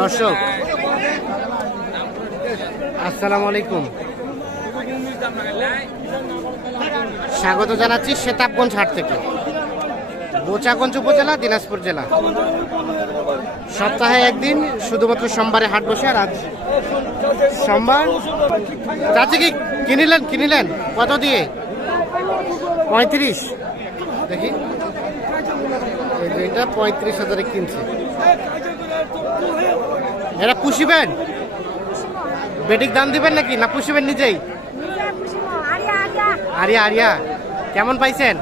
দর্শক, আসসালামু আলাইকুম। স্বাগত জানাচ্ছি সেতাবগঞ্জ হাট থেকে। বোচাগঞ্জ উপজেলা, দিনাজপুর জেলা। সপ্তাহে একদিন শুধুমাত্র সোমবারে হাট বসে, আর আজ সোমবার। চাচি কি কিনিলেন কিনিলেন? কত দিয়ে? পঁয়ত্রিশ। দেখি। এটা পঁয়ত্রিশ হাজারে কিনছে। এটা পুষিবেন বেটিক দাম দিবেন নাকি? না পুষিবেন নিজেই? আরিয়া আরিয়া। কেমন পাইছেন?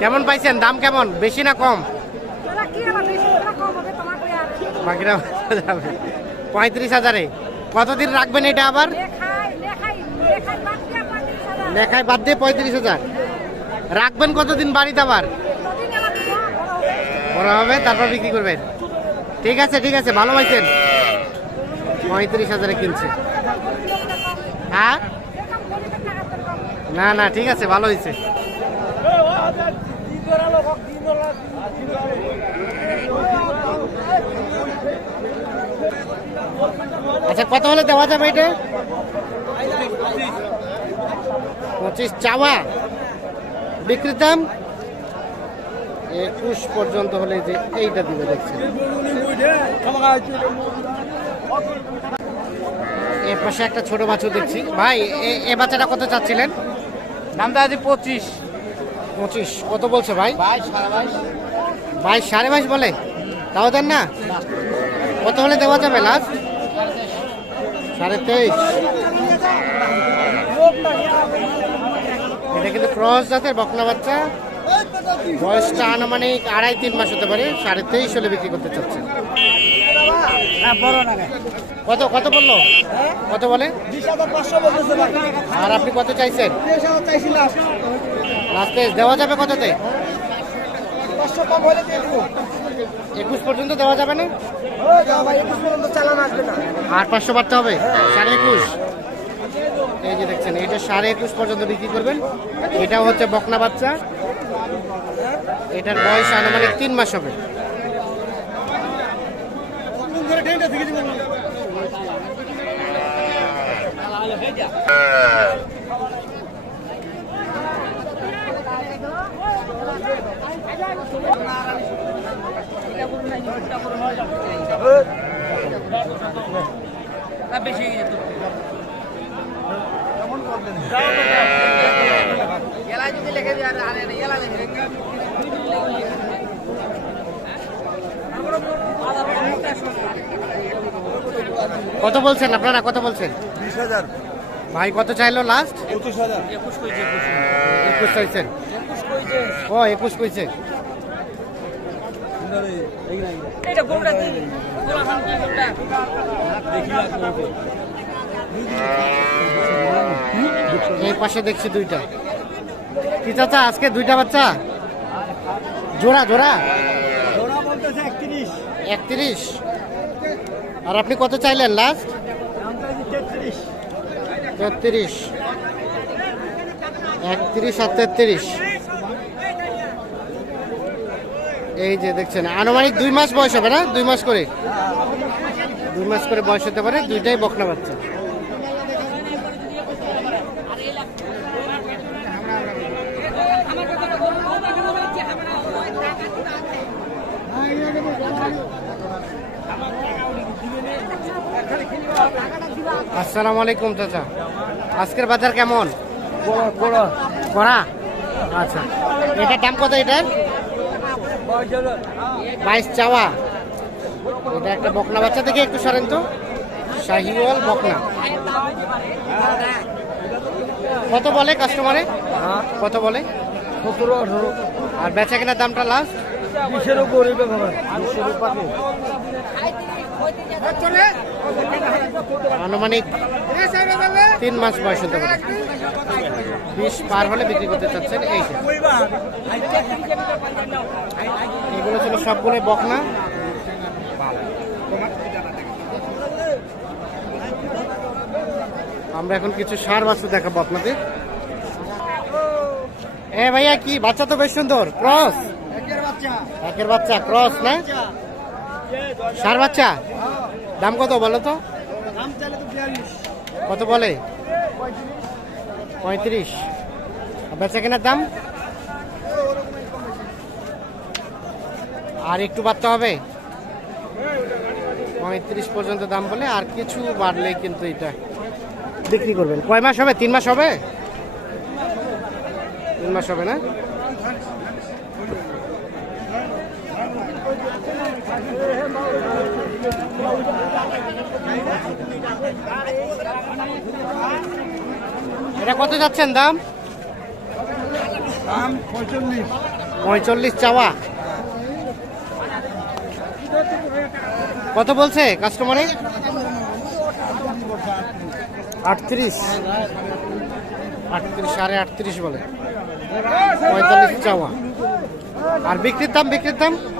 কেমন পাইছেন? দাম কেমন? বেশি না কম? বাকিরা পঁয়ত্রিশ হাজারে। কতদিন রাখবেন এটা আবার? লেখায় বাদ দিয়ে পঁয়ত্রিশ হাজার। রাখবেন কতদিন বাড়িতে আবার? বড় হবে, তারপর বিক্রি করবেন। ঠিক আছে ঠিক আছে, ভালো পাইছেন। পঁয়ত্রিশ হাজারে কিনছে। হ্যাঁ? না না, ঠিক আছে, ভালো হয়েছে আচ্ছা কত হলে দেওয়া যাবে এটা? পঁচিশ চাওয়া। বিক্রির দাম? একুশ পর্যন্ত হলে যে এইটা দিবে দেখছি এর পাশে একটা ছোট বাছুর দেখছি। ভাই এ- এ বাচ্চাটা কত চাচ্ছিলেন? দাম দাদি পঁচিশ। পঁচিশ। কত বলছে ভাই? বাইশ সাড়ে বাইশ বলে? তাও দেন না? কত হলে দেওয়া যাবে লাস্ট? সাড়ে তেইশ। এটা কিন্তু ক্রস জাতের বকনা বাচ্চা। বয়সটা আনুমানিক আড়াই তিন মাস হতে পারে সাড়ে তেইশ হলে বিক্রি করতে চাচ্ছেন কত কত বলল? কত বলে? আর আপনি কত চাইছেন? লাস্টে দেওয়া যাবে কততে? একুশ পর্যন্ত দেওয়া যাবে না। আর পাঁচশো বাড়তে হবে? সাড়ে একুশ? এই যে দেখছেন এটা সাড়ে একুশ পর্যন্ত বিক্রি করবেন। এটা হচ্ছে বকনা বাচ্চা। এটার বয়স আনুমানিক তিন মাস হবে। বেশি হয়ে যেত এলা যদি লিখে দিয়ে আর আরে এলা লিখে কত বলছেন আপনারা? কত বলছেন? বিশ হাজার। ভাই কত চাইলো লাস্ট হাজার। একুশ একুশ একুশ চাইছেন। ও একুশ কইছে। এই পাশে দেখছি দুইটা। কি চাচা আজকে দুইটা বাচ্চা? জোড়া জোড়া? জোড়া বলতেছে একত্রিশ। একত্রিশ? আর আপনি কত চাইলেন লাস্ট তেত্রিশ। একত্রিশ আর তেত্রিশ। এই যে দেখছেন, আনুমানিক দুই মাস বয়স হবে না? দুই মাস করে। দুই মাস করে বয়স হতে পারে, দুইটাই বকনা বাচ্চা। আসসালামু আলাইকুম চাচা। আজকের বাজার কেমন? কড়া আচ্ছা। এটার দাম কত এটার বাইশ চাওয়া। এটা একটা বকনা বাচ্চা থেকে একটু সরেন তো। শাহিওয়াল বকনা। কত বলে কাস্টমারে কত বলে? সতেরো আঠারো। আর বেচা কেনার দামটা লাস্ট বিশের উপরে আনুমানিক তিন মাস বয়স হতে পারে। বিশ পার হলে বিক্রি করতে চাচ্ছেন এই এগুলো ছিল সবগুলো বকনা। আমরা এখন কিছু সার বাছু দেখাবো আপনাদের। এ ভাইয়া কি, বাচ্চা তো বেশ সুন্দর, ক্রস? একের বাচ্চা ক্রস না? সার বাচ্চা? দাম কত বলো তো? কত বলে? পঁয়ত্রিশ। আর বেচা কেনার দাম? আর একটু বাড়তে হবে? পঁয়ত্রিশ পর্যন্ত দাম বলে আর কিছু বাড়লে কিন্তু এটা বিক্রি করবেন। কয় মাস হবে? তিন মাস হবে? তিন মাস হবে না? এটা কত যাচ্ছেন দাম? দাম পঁয়তাল্লিশ। পঁয়তাল্লিশ চাওয়া। কত বলছে কাস্টমারে? আটত্রিশ। আটত্রিশ সাড়ে আটত্রিশ বলে। পঁয়তাল্লিশ চাওয়া। আর বিক্রির দাম বিক্রির দাম? দাম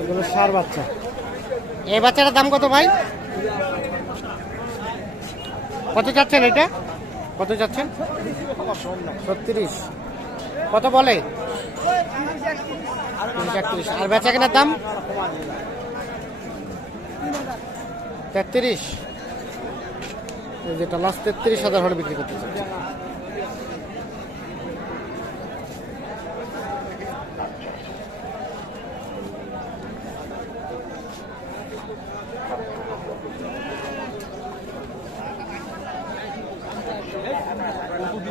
এগুলো সার বাচ্চা। এই বাচ্চাটার দাম কত ভাই? কত চাচ্ছেন এটা? কত চাচ্ছেন? ছত্রিশ। কত বলে? তিরিশ, একত্রিশ। আর বেচা কেনার দাম? তেত্রিশ। যেটা লাস্ট তেত্রিশ হাজার হলে বিক্রি করতে চাচ্ছি দিব ভাইয়া সুধীর ভাইয়া ওগুলা ঘুম দি মাল আমার আমার সম্বন্ধে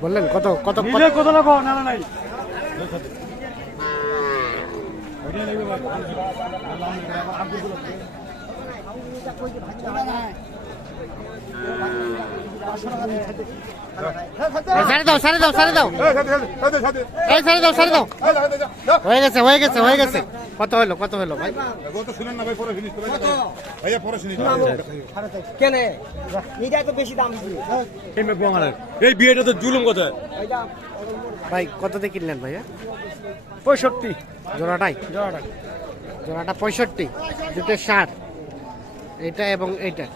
বললেন কত কত কত? লাগো? না না নাই। এই, ছাড়ে দাও ছাড়ে দাও ছাড়ে দাও। এই ছাড়ে দাও ছাড়ে দাও। হয়ে গেছে হয়ে গেছে হয়ে গেছে। কত হলো কত হলো ভাই? কেন? এটা তো বেশি দাম দিবি এই বিয়েটা তো জুলুম কথা ভাই কততে কিনলেন ভাইয়া? পঁয়ষট্টি। জোড়াটাই। জোড়াটা পঁয়ষট্টি দুটো ষাট। এটা এবং এইটা।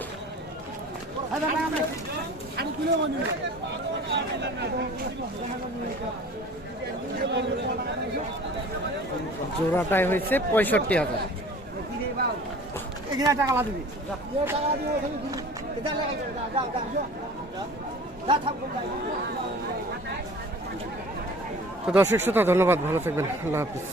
জোড়াটাই হয়েছে পঁয়ষট্টি হাজার। তো দর্শক শ্রোতা ধন্যবাদ ভালো থাকবেন। আল্লাহ হাফিজ।